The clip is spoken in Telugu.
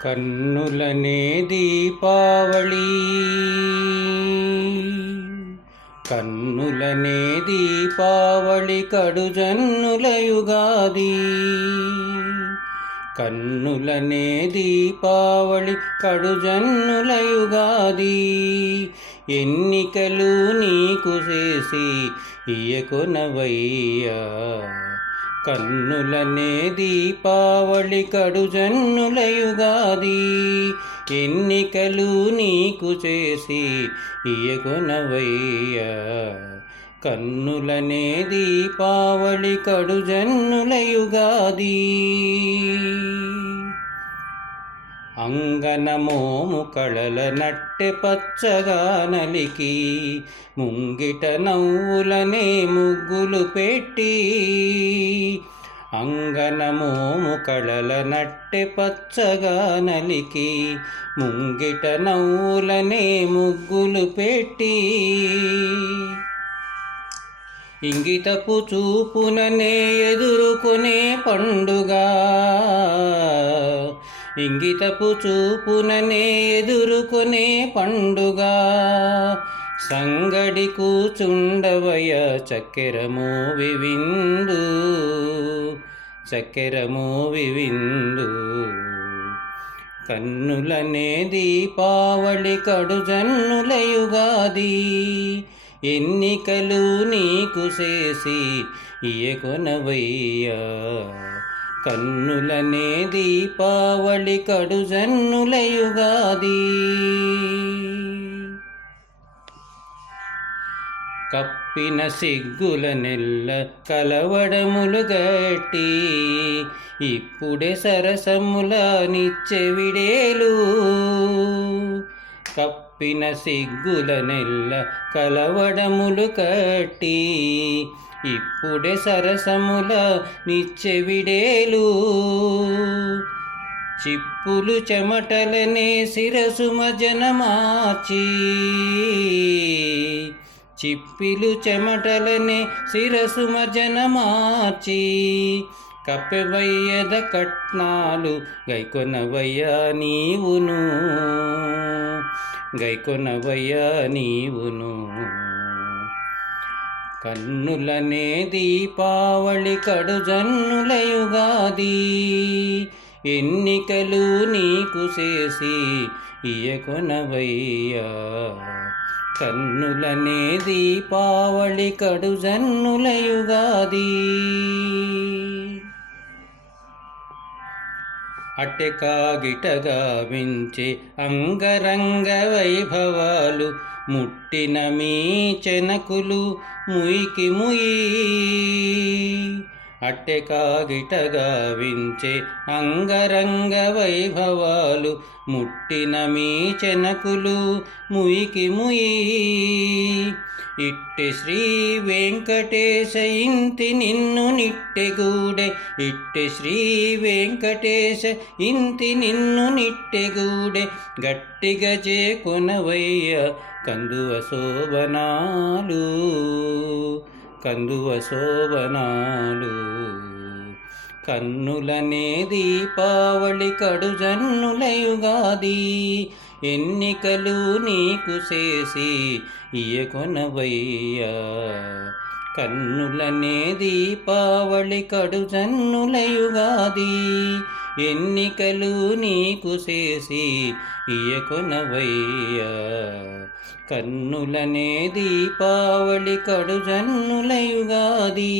కన్నులనే దీపావళి కన్నులనే దీపావళి కడుజన్నుల యుగాది కన్నులనే దీపావళి కడుజన్నుల యుగాది ఎన్నికలు నీకు చేసి ఇయ్యకొనవయ్యా కన్నులనే దీపావళి కడుజన్నుల యుగాది ఎన్నికలు నీకు చేసి ఇయ్యకొనవయ్యా కన్నులనే దీపావళి కడుజన్నుల యుగాది అంగనమోము కళల నట్టె పచ్చగా నలికి ముంగిట నవ్వులనే ముగ్గులు పెట్టి అంగనమోము కళల నట్టె పచ్చగా నలికి ముంగిట నవ్వులనే ముగ్గులు పెట్టి ఇంగితపు చూపుననే ఎదుర్కొనే పండుగ ఇంగితపు చూపుననే ఎదుర్కొనే పండుగ సంగడి కూచుండవయ చక్కెరమోవి విందు చక్కెరమోవి విందు కన్నులనే దీపావళి కడుజన్నుల యుగాది ఎన్నికలు నీకు చేసి ఇయ్యకొనవయ్యా కన్నులనే దీపావళి కడుజన్నుల యుగాది కప్పిన సిగ్గుల నెల్ల కలవడములు గట్టి ఇప్పుడే సరసముల నిచ్చెవిడేలు కప్పిన సిగ్గుల నెల్ల కలవడములు కట్టి ఇప్పుడే సరసముల నిచ్చెవిడేలు చిప్పులు చెమటలనే శిరసు మజనమార్చి చిప్పిలు చెమటలనే శిరసు మజనమార్చి కప్పెవయ్యద కట్నాలు గైకొనవయ్యా నీవును గైకొనవయ్యా నీవును కన్నులనే దీపావళి కడుజన్నుల యుగాది ఎన్నికలు నీకు చేసి ఇయ్యకొనవయ్యా కన్నులనే దీపావళి కడుజన్నుల యుగాది అటెకాగిటగా వించే అంగరంగ వైభవాలు ముట్టిన మీ చెనకులు ముయికి ముయి అటెకాగిటగా వించే అంగరంగ వైభవాలు ముట్టిన మీ చెనకులు ముయికి ముయి ఇట్టె శ్రీ వెంకటేశ ఇంతి నిన్ను నిట్టెగూడె ఇట్టె శ్రీ వెంకటేశ ఇంతి నిన్ను నిట్టెగూడె గట్టిగా చేకొనవయ్య కందువ శోభనాలు కందువ శోభనాలు కన్నులనే దీపావళి కడుజన్నుల యుగాది ఎన్నికలు నీకు చేసి ఇయ్యకొనవయ్యా కన్నులనే దీపావళి కడుజన్నుల యుగాది ఎన్నికలు నీకు చేసి ఇయ్యకొనవయ్యా కన్నులనే దీపావళి కడుజన్నుల యుగాది